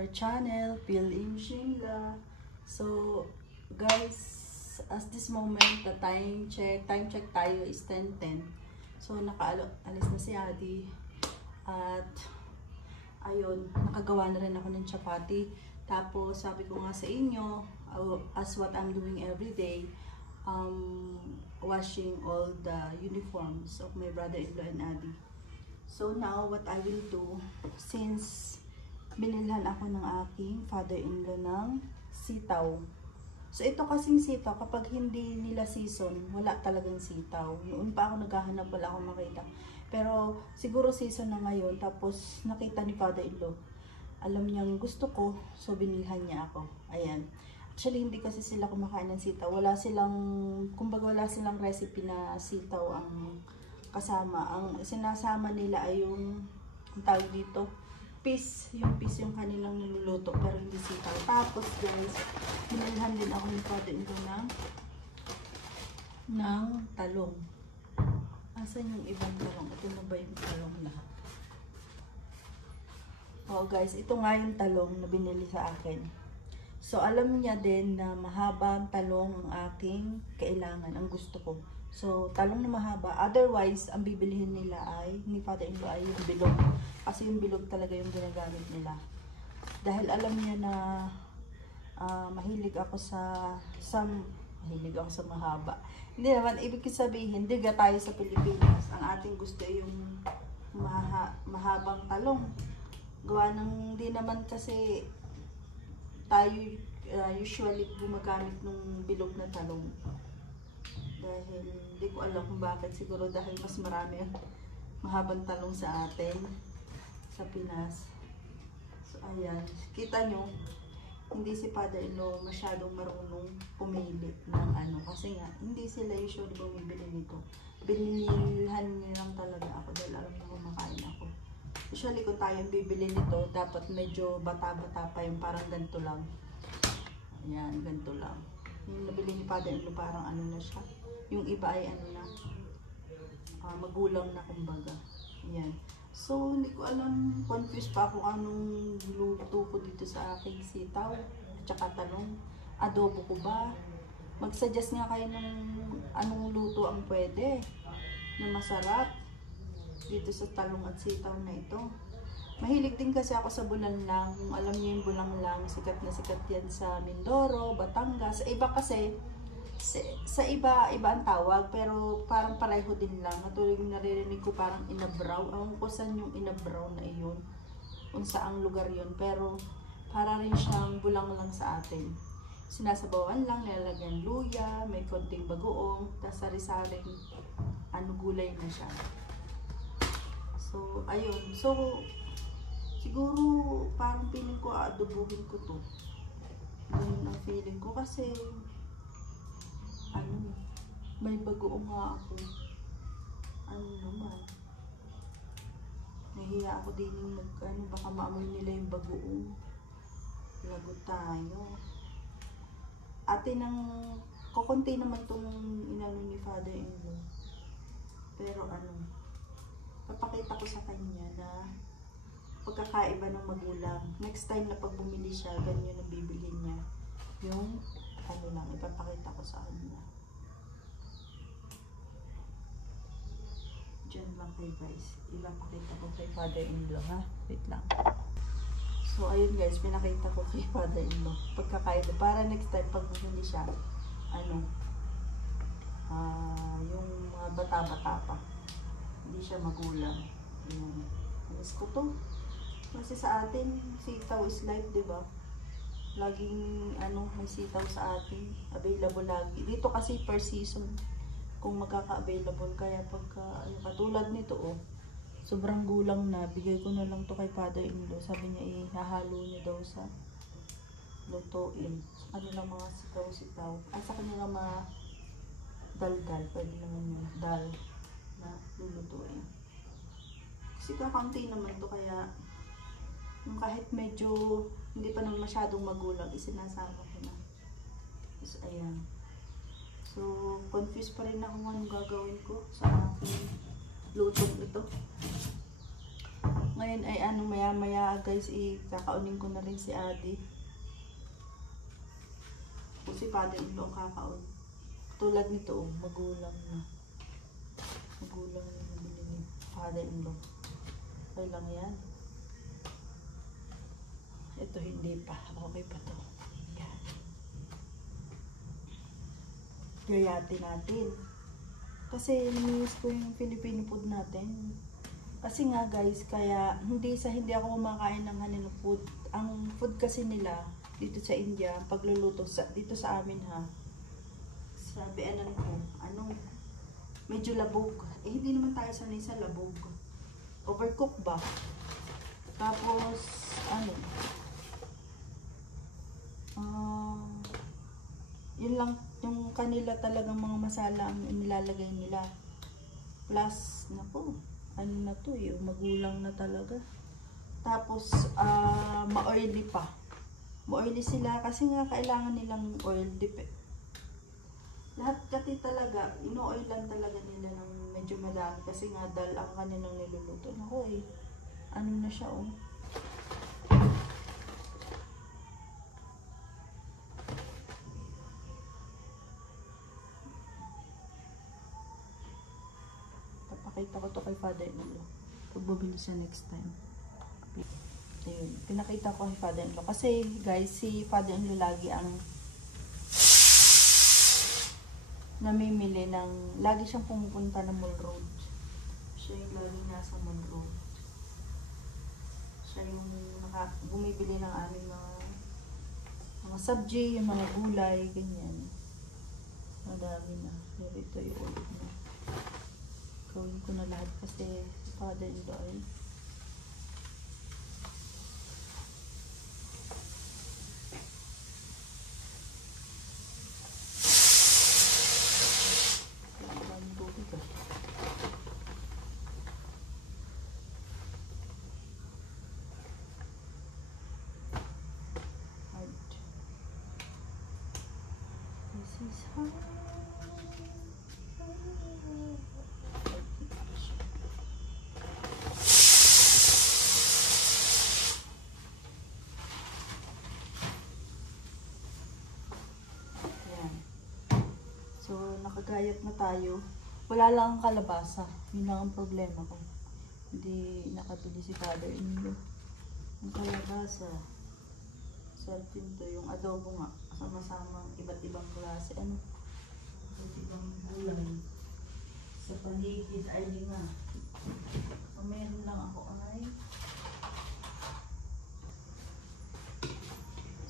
our channel, Phil Shingla. So, guys, as this moment, the time check tayo is 10:10. So, nakaalis na si Adi. At, ayun, nakagawa na rin ako ng chapati. Tapos, sabi ko nga sa inyo, as what I'm doing every day, washing all the uniforms of my brother-in-law and Adi. So now, what I will do, since binilhan ako ng aking father-in-law ng sitaw. So ito kasing sitaw, kapag hindi nila season, wala talagang sitaw. Noon pa ako naghahanap, wala akong makita. Pero siguro season na ngayon, tapos nakita ni father-in-law. Alam niyang gusto ko, so binilhan niya ako. Ayan. Actually, hindi kasi sila kumakain ng sitaw. Wala silang, kumbaga wala silang recipe na sitaw ang kasama. Ang sinasama nila ay yung tawag dito, peas. Yung peas yung kanilang niluluto, pero hindi sitaw. Tapos guys, binilhan din ako ni father-in-law ng talong. Asan yung ibang talong? Ito na ba yung talong lahat? Oh guys, ito nga yung talong na binili sa akin. So alam niya din na mahabang talong ang aking kailangan, ang gusto ko. So, talong na mahaba. Otherwise, ang bibilihin nila ay, ni father-in-law ay yung bilog. Kasi yung bilog talaga yung ginagamit nila. Dahil alam niya na mahilig ako sa mahaba. Hindi naman, ibig sabihin, diga tayo sa Pilipinas. Ang ating gusto ay yung mahabang talong. Gawa ng, di naman kasi tayo usually gumagamit ng bilog na talong. Dahil hindi ko alam kung bakit, siguro dahil mas marami mahabang talong sa atin sa Pinas. So ayan, kita nyo, hindi si father-in-law masyadong marunong pumili ng ano, kasi nga hindi sila usually bumibili nito. Binilhan niya lang talaga ako dahil alam na kumakain ako. Usually kung tayo bibili nito, dapat medyo bata-bata pa, yung parang ganito lang. Ayan, ganito lang. Yung nabili ni father-in-law parang ano na siya. Yung iba ay ano na, magulang na kumbaga. Yan. So, hindi ko alam, confused pa ako anong luto ko dito sa aking sitaw. At saka talong, adobo ko ba? Mag-suggest nga kayo ng anong luto ang pwede na masarap dito sa talong at sitaw na ito. Mahilig din kasi ako sa bulanlang. Kung alam niyo yung bulanlang, sikat na sikat yan sa Mindoro, Batangas. Sa iba kasi, sa iba ang tawag, pero parang pareho din lang. Matulog naririnig ko parang inabraw. Ang kusan yung inabraw na iyon, kung saang lugar yun. Pero para rin siyang bulang lang sa atin. Sinasabawan lang, nilalagyan luya, may konting bagoong, tas sari-saring gulay na siya. So, ayun. So, siguro parang feeling ko adobuhin ko to. Ganun ang feeling ko kasi may bagoong nga ako. Naman. Nahiya ako din yung baka maamoy nila yung bagoong. Lagot tayo. Ate nang kukunti naman itong inano ni father-in-law. Pero papakita ko sa kanya na pagkakaiba ng magulang. Next time na pag bumili siya, ganyan ang bibilhin niya. Yung lang, ipapakita ko sa kanya. Diyan lang kayo guys. Ipapakita ko kay father-in-law, ha? Wait lang. So, ayun guys, pinakita ko kay father-in-law. Pagkakaiba. Para next time, pag bumili siya, yung mga bata-bata pa. Hindi siya magulang. Alas ko to. Kasi sa atin, sitaw is life, diba? Laging may sitaw sa atin, available lagi. Dito kasi per season kung magkaka-available, kaya pagka katulad nito sobrang gulang na, bigay ko na lang to kay father-in-law. Sabi niya ihahalo niya daw sa lutuin. Sa kanilang mga sitaw-sitaw. Sa kanilang mga dal-dal, pwede naman yung dal na lulutuin. Kasi kakaunti naman to, kaya kahit medyo hindi pa naman masyadong magulang, isinasama ko na. So, ayan. So, confused pa rin ako kung anong gagawin ko sa aking lutong ito. Ngayon ay ano, maya-maya guys, kakaonin ko na rin si Adi. Kasi father-in-law kakaon. Tulad nito, magulang na. Magulang na nabili ni father-in-law. Okay lang yan. Ito hindi pa. Okay pa to. Yan. Gayati natin. Kasi namiss ko yung Filipino food natin. Kasi nga guys, kaya hindi ako kumakain ng Hanino food. Ang food kasi nila dito sa India, pagluluto dito sa amin ha. Sabi medyo labog. Hindi naman tayo sanay sa labog. Overcook ba? Tapos yun lang yung kanila talagang mga masala ang nilalagay nila. Plus, na to magulang na talaga. Tapos, ma-oily pa. Ma-oily sila kasi nga kailangan nilang oil dip. Lahat kasi talaga, ino-oilan talaga nila ng medyo madami kasi nga dahil ang kanilang niluluto. Naku na siya Papakita ko to kay father-in-law. Pag bumili siya next time. Ayun, pinakita ko kay father-in-law. Kasi guys, si father-in-law lagi ang namimili lagi siyang pumupunta ng Mall Road. Siya yung lagi nasa Mall Road. Siya yung bumibili ng aming mga sabji, yung mga gulay, ganyan. Madami na. Pero ito yung ulit na. Gawin ko na lahat kasi father-in-law ay nakagayat na tayo. Wala lang ang kalabasa. Yun lang ang problema ko. Hindi nakabili si father-in-law. Ang kalabasa. Sartin to. Yung adobo nga. Sama-samang iba't ibang klase. Iba't ibang gulay. Sa paligid ay nga. So, meron lang ako ay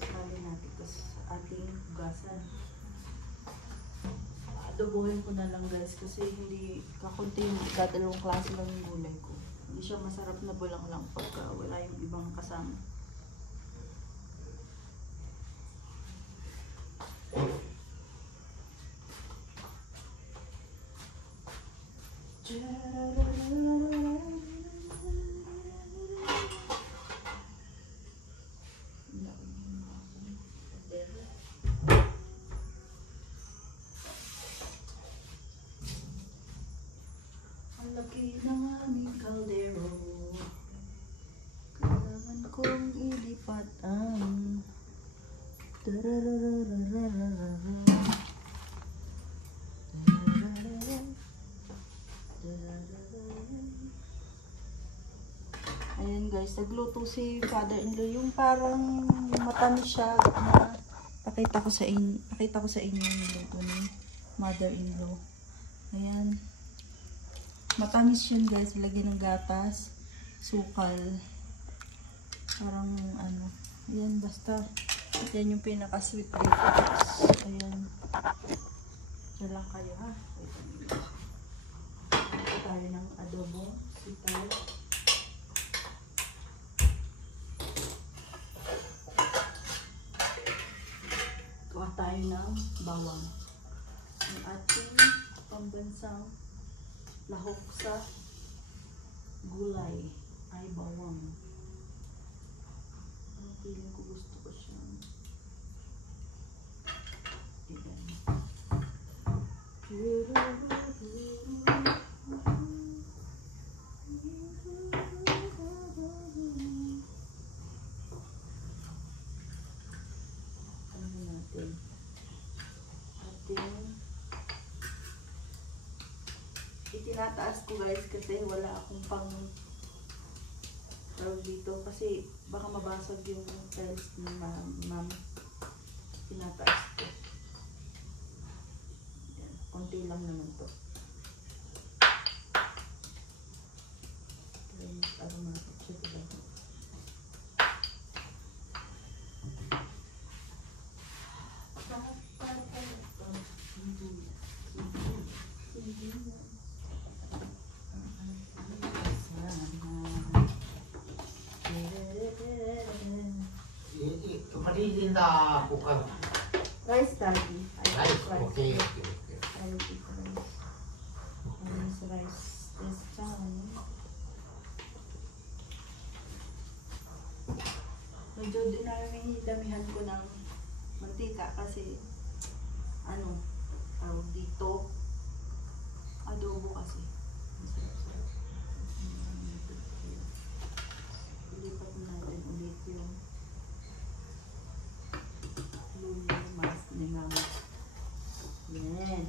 sali natin ito sa ating hugasan. Adobohin ko na lang guys kasi hindi kakunti yung dadalawang klase lang yung gulay ko. Hindi siya masarap na bulang lang pagka wala yung ibang kasama. Laki ng aming kaldero, kailangan kong ilipat ang ayan guys, nagluto si father-in-law yung parang matamis siya na pakita ko sa inyo yung niluto ni mother-in-law. Ayan. Matamis yun guys, lagyan ng gatas, sukal, parang yan basta, yan yung pinaka-sweet dito. Ayan, dyan lang kayo ha. Ito tayo ng adobo, sitaw. Gawa tayo ng bawang. Yung ating pambansang lahok sa gulay ay bawang. Ang feeling ko gusto ko siya. tinataas ko guys kasi wala akong pang tawag dito kasi baka mabasag yung tiles ni ma'am. Tinataas ko. Yan. Konti lang naman to. Aromatic siya lang. Malilinda po ka. Rice daddy. Rice, okay, okay, okay. I will eat rice. Rice. This time. Medyo dinami-damihan ko ng mantika kasi ano, tawag dito, adobo kasi. Ilipat natin ulit yung lumas ni mama. Yan.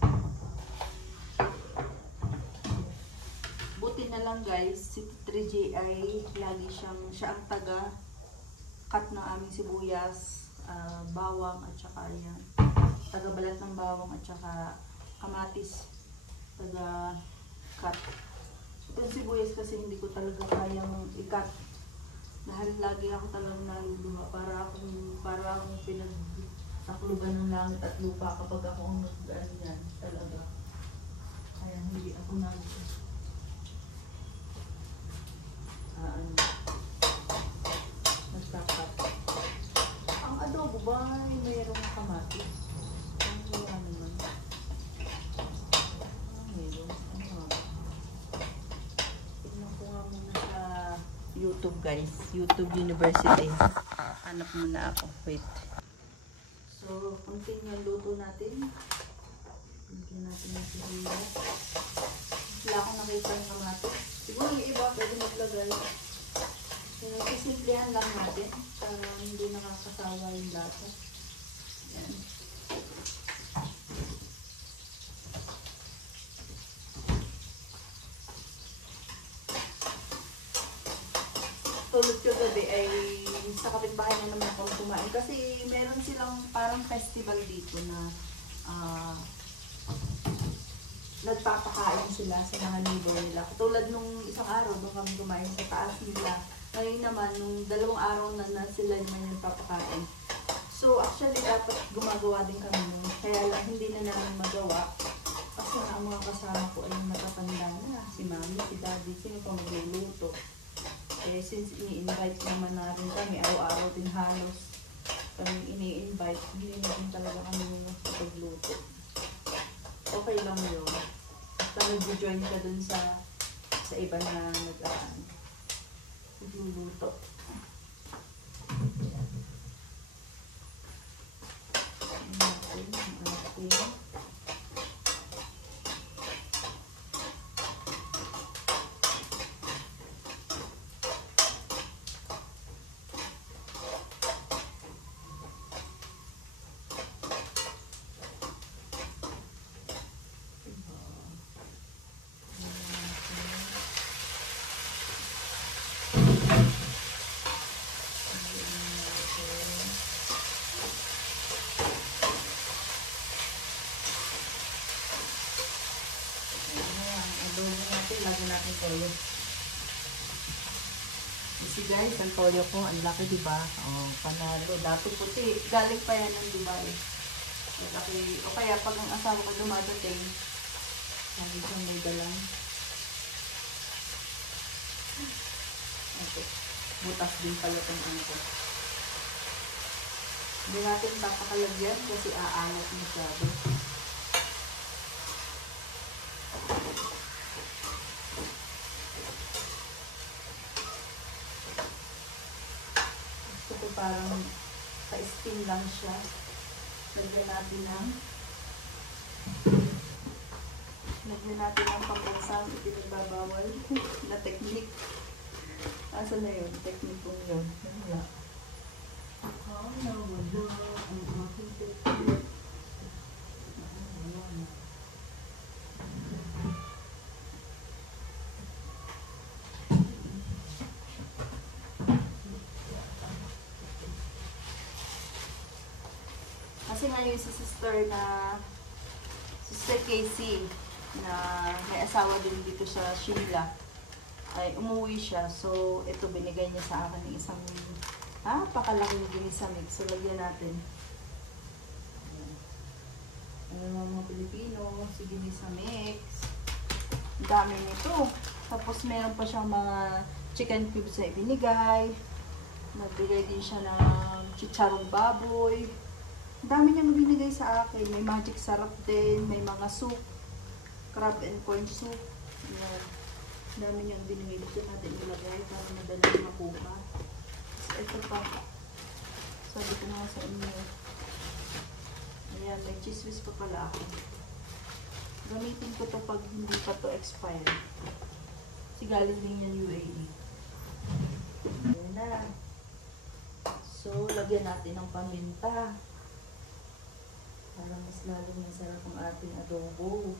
Buti na lang guys, si 3G ay lagi siya ang taga cut ng aming sibuyas, bawang at saka yan. Taga-balat ng bawang at saka kamatis. Taga-cut. Itong sibuyas kasi hindi ko talaga kayang i-cut. Dahil lagi ako talagang naluluha. Para akong pinagtakluban ng langit at lupa kapag ako ang nag-ano yan talaga. Kaya hindi ako nagtakat. Ang adobo ba ay mayroong kamatis? Ang wala naman. Mayroon. Ano nga ba? Tignan ko nga muna sa YouTube guys. YouTube University. Hanap muna ako. Wait. So, continue ang luto natin. Bigyan natin ng sibuyas. Wala akong nakita ng kamatis. Siguro yung iba pwede maglagay. So, sisimplihan lang natin para hindi nakakasawa yung lasa. Yan. Tulog ko gabi ay sa kapitbahay na naman ako kumain kasi meron silang parang festival dito na nagpapakain sila sa mga neighbor nila. Tulad nung isang araw doon kami kumain sa taas nila. Ngayon naman, nung 2 araw na sila naman nagpapakain. So actually dapat gumagawa din kami nun. Kaya lang hindi na namin magawa. Kasi ang mga kasama ko ay matatanda na. Si mami, si daddy, sino pa magluluto. Eh since ini-invite naman na rin kami, araw-araw din halos kami ini-invite, hindi na rin talaga kami pagluto. Okay lang yun. Basta nag-join ka dun sa iba na nagluluto. Lagyan natin toyo. Kasi guys, ang toyo ko, ang laki diba? Oh, panalo. Dati puti. Galing pa yan ng Dubai. Laki. O kaya pag ang asawa ko dumadating, lagi siyang may dalang. Okay. Butas din pala itong ano ko. Hindi natin papakalagyan kasi aangat masyado. Parang pa-steam lang siya. Lagyan natin ng pambansang ipinagbabawal na technique. Asa na yun? Technique kong yun. Wala. Kasi ngayon si Sister Casey, na may asawa din dito sa Sheila, ay umuwi siya. So, ito binigay niya sa akin ng isang napakalaking ginisamig. So, lagyan natin. Mga Pilipino, si ginisamig. Ang dami nito. Tapos, meron pa siyang mga chicken cubes na ibinigay. Nagbigay din siya ng chicharong baboy. Ang dami niyang binigay sa akin. May magic sarap din. May mga soup. Crab and corn soup. Yan. Ang dami niyang binigay. Dito natin ilagay para madaling makuha. Tapos ito pa. Sabi ko nga sa inyo. Ayan, may cheese whiz pa pala ako. Gamitin ko to pag hindi pa to expire. Kasi galing din yan UAE. Ayan na. So, lagyan natin ng paminta. Para mas lalong masarap ang ating adobo.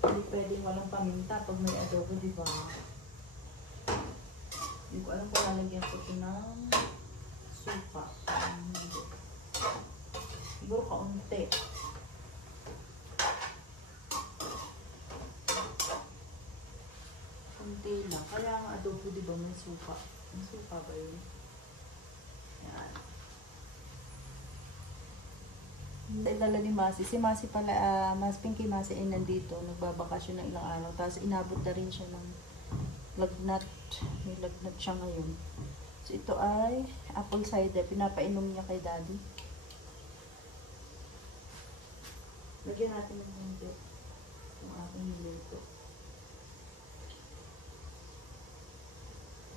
Hindi pwedeng walang paminta pag may adobo, di ba? Hindi ko alam kung lalagyan ko ito ng suka. Siguro kaunti. Kaunti lang. Kaya ang adobo, di ba, may suka. May suka ba yun? Yan. Dala ni Masi. Si Masi pala, Mas Pinky Masi ay nandito. Nagbabakasyon ng ilang araw. Tapos inabot na rin siya ng lagnat. May lagnat siya ngayon. So ito ay apple cider. Pinapainom niya kay Daddy. Lagyan natin ng hindi. Yung aking nilito.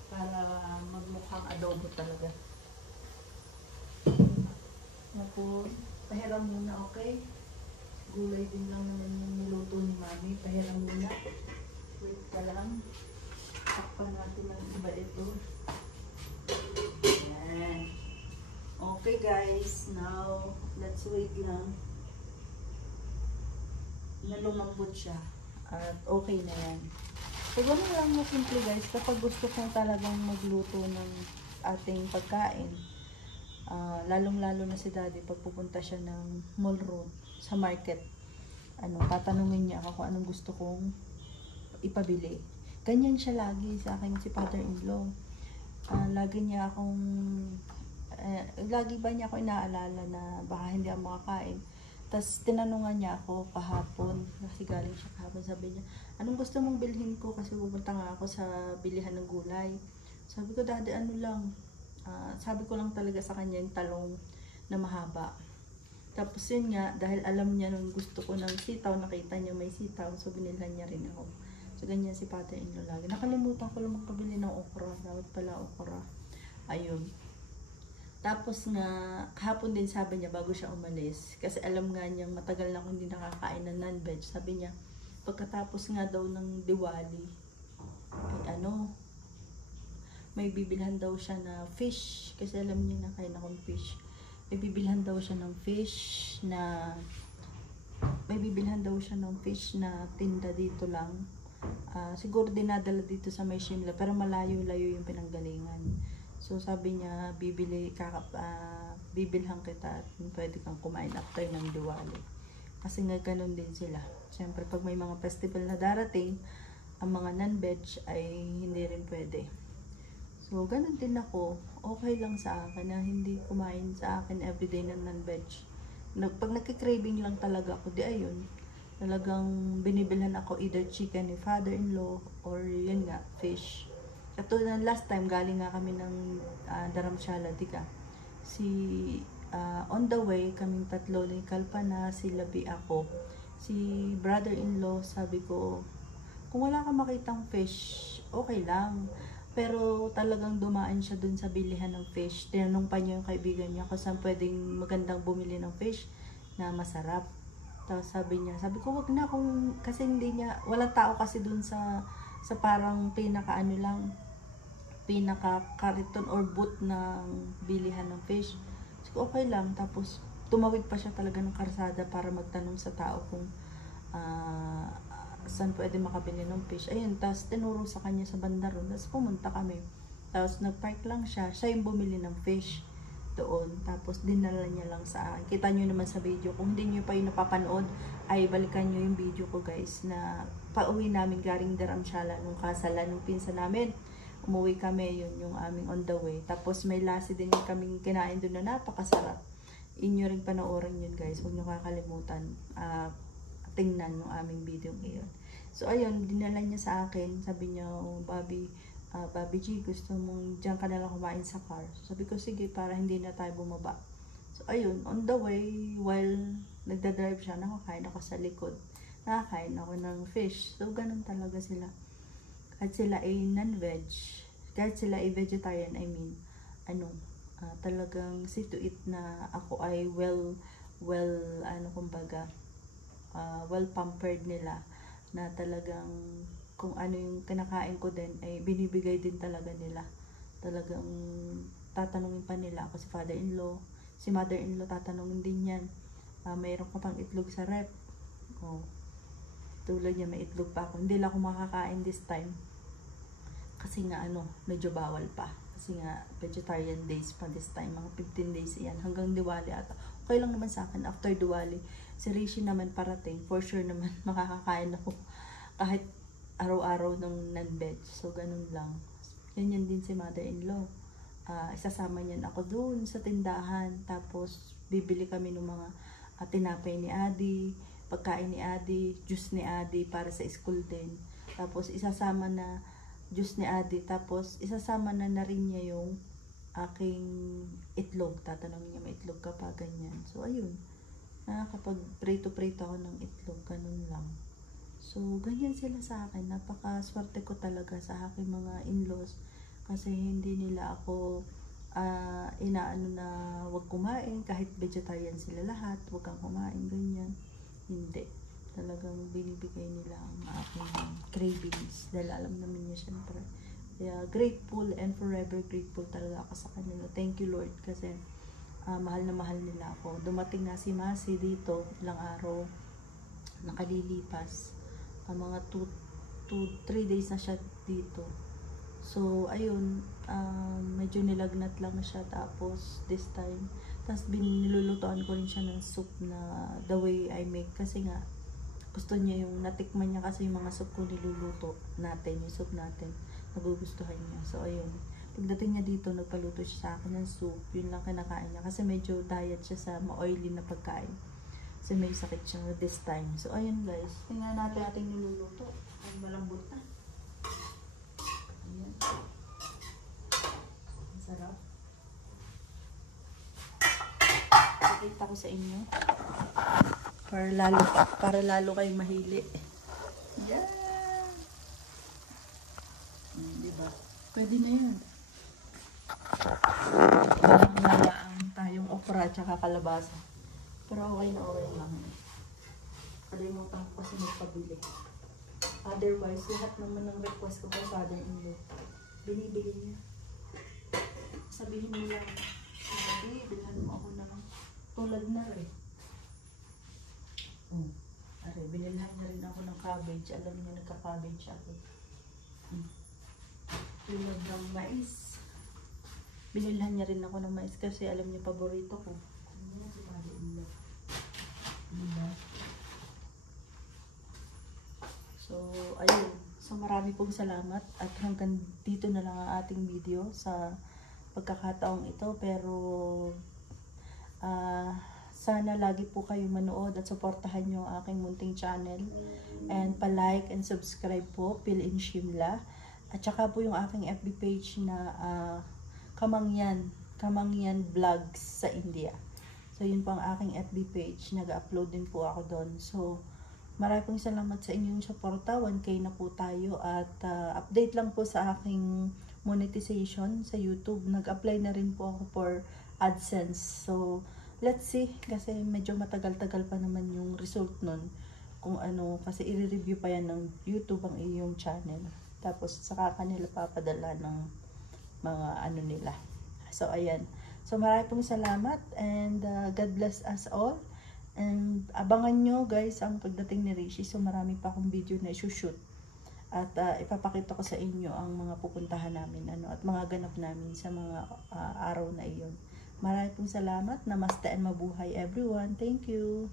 Para magmukhang adobo talaga. Tapos, pahiram muna, okay? Gulay din lang naman yung niluto ni Mami. Pahiram muna. Wait ka lang. Takpan natin ng iba ito. Ayan. Okay guys, now, let's wait lang. Nalumambot siya. At okay na yan. So, gano'n lang na simple guys. Kapag gusto kong talagang magluto ng ating pagkain, lalong-lalo na si Daddy pag pupunta siya ng Mall Road sa market, tatanungin niya ako kung anong gusto kong ipabili. Ganyan siya lagi sa akin si father-in-law. Lagi ba niya ako inaalala na baka hindi ako makakain. Tapos tinanungan niya ako kahapon, kasi galing siya kahapon, sabi niya, anong gusto mong bilhin ko? Kasi pupunta nga ako sa bilihan ng gulay. Sabi ko, Daddy, sabi ko lang talaga sa kanya yung talong na mahaba. Tapos yun nga, dahil alam niya nung gusto ko ng sitaw, nakita niya may sitaw, so binilhan niya rin ako. So ganyan si father-in-law lagi. Nakalimutan ko lang magpabili ng okra. Dapat pala okra. Ayun. Tapos nga, kahapon din sabi niya bago siya umalis. Kasi alam nga niyang matagal na akong hindi nakakain ng non-veg. Sabi niya, pagkatapos nga daw ng Diwali, may bibilhan daw siya na fish. Kasi alam niya na kain akong fish. May bibilhan daw siya ng fish na tinda dito lang. Siguro dinadala dito sa may Shimla, pero malayo-layo yung pinanggalingan. So sabi niya, bibilhan kita at pwede kang kumain after ng Diwali. Kasi nga ganun din sila. Siyempre pag may mga festival na darating, ang mga non-veg ay hindi rin pwede. So ganun din ako. Okay lang sa akin na hindi kumain sa akin everyday ng non-veg. Pag nagki-craving lang talaga ako, di ayun. Talagang binibilhan ako either chicken ni father-in-law or yun nga, fish. Katulad ng last time, galing nga kami ng Dharamshala, di ka? On the way, kaming tatlo ni Kalpana, si Labi, ako. Si brother-in-law, sabi ko, kung wala kang makitang fish, okay lang. Pero talagang dumaan siya dun sa bilihan ng fish. Tinanong pa niya yung kaibigan niya kung saan pwedeng magandang bumili ng fish na masarap. Tapos sabi ko, wag na kasi hindi niya, walang tao kasi dun sa parang pinaka-kariton or booth ng bilihan ng fish. So, okay lang. Tapos, tumawid pa siya talaga ng karsada para magtanong sa tao kung saan pwede makabili ng fish. Ayun, tapos tinuro sa kanya sa banda ron. Tapos pumunta kami. Tapos nagpark lang siya. Siya yung bumili ng fish. doon. Tapos dinala niya lang sa akin. Kita nyo naman sa video. Kung hindi nyo pa yung napapanood, ay balikan nyo yung video ko guys, na pauwi namin galing Dharamshala nung kasalan nung pinsan namin. Umuwi kami, yun yung aming on the way. Tapos may lasi din kaming kinain doon na napakasarap. Inyo rin panoorin yun guys. Huwag nyo kakalimutan. Tingnan yung aming video ngayon. So ayun, dinala niya sa akin. Sabi niya, oh, Bobby G, gusto mong diyan ka na lang kumain sa car. So, sabi ko, sige, para hindi na tayo bumaba. So ayun, on the way, while nagdadrive siya, nakakain ako sa likod. Nakakain ako ng fish. So ganun talaga sila. Kahit sila ay non-veg, kahit sila ay vegetarian, I mean, talagang see to it na ako ay well pampered nila, na talagang kung ano yung kinakain ko din ay binibigay din talaga nila. Talagang tatanungin pa nila ako, si father-in-law, si mother-in-law, tatanungin din yan, mayroon ka pang itlog sa rep. Tulad niya, may itlog pa ako. Hindi lang ako makakain this time. Kasi nga medyo bawal pa. Kasi nga vegetarian days pa this time. Mga 15 days yan. Hanggang Diwali ata. Okay lang naman sa akin. After Diwali, si Rishi naman parating. For sure naman makakakain ako. Kahit araw-araw ng non-veg. So ganun lang. Yan din si mother-in-law. Isasama niyan ako doon sa tindahan. Tapos bibili kami ng mga tinapay ni Adi, pagkain ni Adi, juice ni Adi para sa school din. Tapos isasama na juice ni Adi, tapos isasama na rin niya yung aking itlog. Tatanungin niya, may itlog ka pa, ganyan. So ayun, kapag prito-prito ako ng itlog, ganun lang. So ganyan sila sa akin. Napakaswerte ko talaga sa aking mga in-laws, kasi hindi nila ako inaano na wag kumain, kahit vegetarian sila lahat, wag kang kumain, ganyan. Hindi. Talagang binibigay nila ang aking cravings. Dahil alam namin niya syempre. Kaya grateful and forever grateful talaga ako sa kanila. Thank you Lord, kasi mahal na mahal nila ako. Dumating na si Masi dito, ilang araw nakalilipas. Mga 3 days na siya dito. So ayun, medyo nilagnat lang siya. Tapos this time, tapos nilulutoan ko rin siya ng soup na the way I make, kasi nga gusto niya yung natikman niya, kasi yung mga soup ko niluluto natin, yung soup natin, nagugustuhan niya. So ayun, pagdating niya dito, nagpaluto siya sa akin ng soup. Yun lang kinakain niya, kasi medyo diet siya sa ma-oily na pagkain, kasi may sakit siya this time. So ayun guys, tingnan natin ating niluluto. Ay, malambot na. Ayan, ang sarap. Pakita ko sa inyo para lalo kayong mahili. Yan. Diba? Pwede na yan. Walang tayong okra at saka kalabasa. Pero okay lang. Kalimutan ko kasi magpabili. Otherwise, lahat naman ng request ko kay father-in-law, binibili niya. Sabihin mo lang, sabi, bilhan mo ako ng tulad na rin. Are, binilhan niya rin ako ng cabbage. Alam niya, nagka-cabbage ako. Tulad ng mais. Binilhan niya rin ako ng mais kasi alam niya, paborito ko. So, ayun. So, marami pong salamat. At hanggang dito na lang ang ating video sa pagkakataong ito. Pero, sana lagi po kayong manood at suportahan nyo ang aking munting channel. And pa-like and subscribe po, Phil and Shimla. At saka po yung aking FB page na Kamangyan Vlogs sa India. So yun po ang aking FB page. Nag-upload din po ako doon. So maraming salamat sa inyong suporta. 1K na po tayo. At update lang po sa aking monetization sa YouTube. Nag-apply na rin po ako for AdSense. So let's see, kasi medyo matagal-tagal pa naman yung result nun. Kung ano, kasi i-review pa yan ng YouTube ang iyong channel. Tapos saka kanila papadala ng mga ano nila. So ayan. So maraming pong salamat and God bless us all. And abangan nyo guys ang pagdating ni Rishi. So marami pa akong video na i-shoot. At ipapakita ko sa inyo ang mga pupuntahan namin at mga ganap namin sa mga araw na iyon. Maraming pong salamat. Namaste and mabuhay everyone. Thank you.